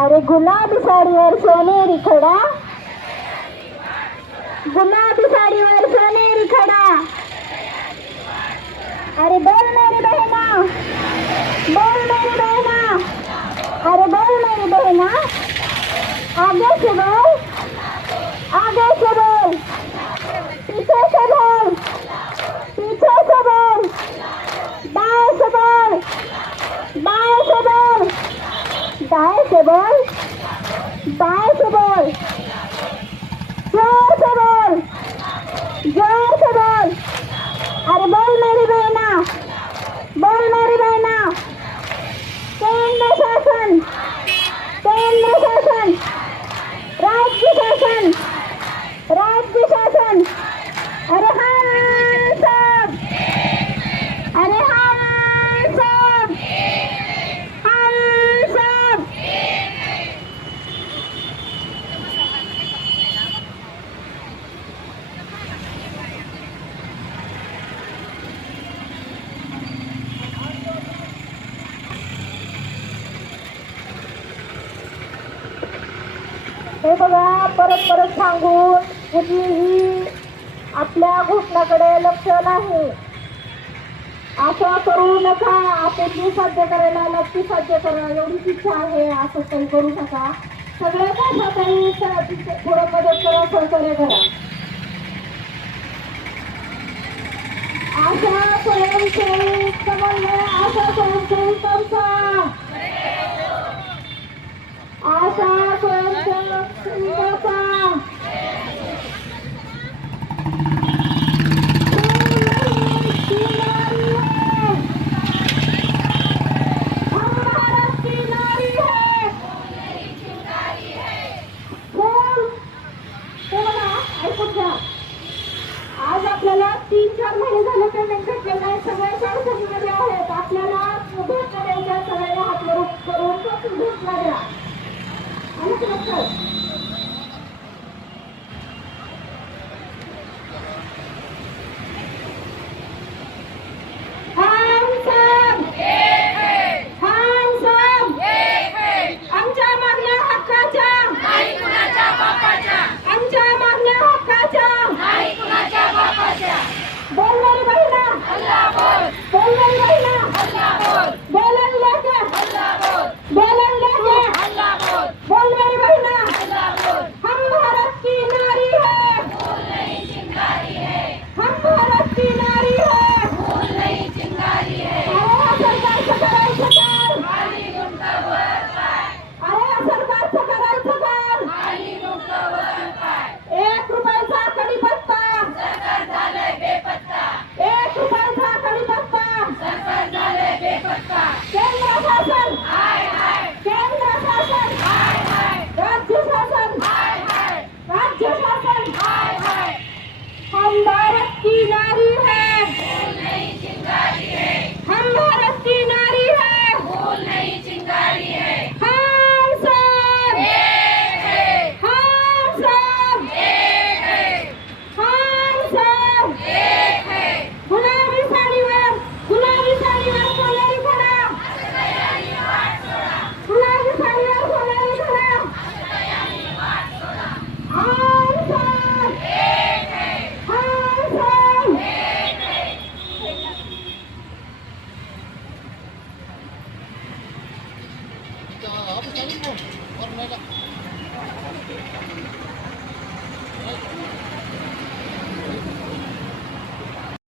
अरे गुलाबी साडीवर सोनेरी खडा, गुलाबी साडीवर सोनेरी खडा। अरे बोल मेरी बहना, बोल मेरी बहना, अरे बोल मेरी बहना, आगे से बोल, आगे से बोल, पीछे से बोल, पीछे से बोल, बाएं से बोल, बाएं से बोल, दाएं से बोल, बाएं से बोल, जोर से बोल, जोर से बोल। अरे बोल मेरी बहना, बोल मेरी बहना। केंद्र शासन, केंद्र शासन, राज्य शासन, राज्य शासन। अरे हम सब, अरे हम सब, हम सब। हे बघा, परत परत सांगून कुठलीही आपल्या घोषणाकडे लक्ष नाही। असं करू नका, आपण साध्य करायला नक्की साध्य करा, एवढीच इच्छा आहे। असं काही करू नका, सगळ्यांना काही थोडं मदत करा, सहकार्य करा। आशा स्वयंसेवी समन्वय, आशा स्वयंसेवी संस्था, आशा स्वयंसेवी संस्था। आज आपल्याला 3-4 महिने झाले पेमेंट भेटलेलं आहे, सगळे संस्थेमध्ये आहेत। आपल्याला भेटला द्यायच्या, सगळ्यांना हातवर करून भेटला द्या। बोल मेरी बहना,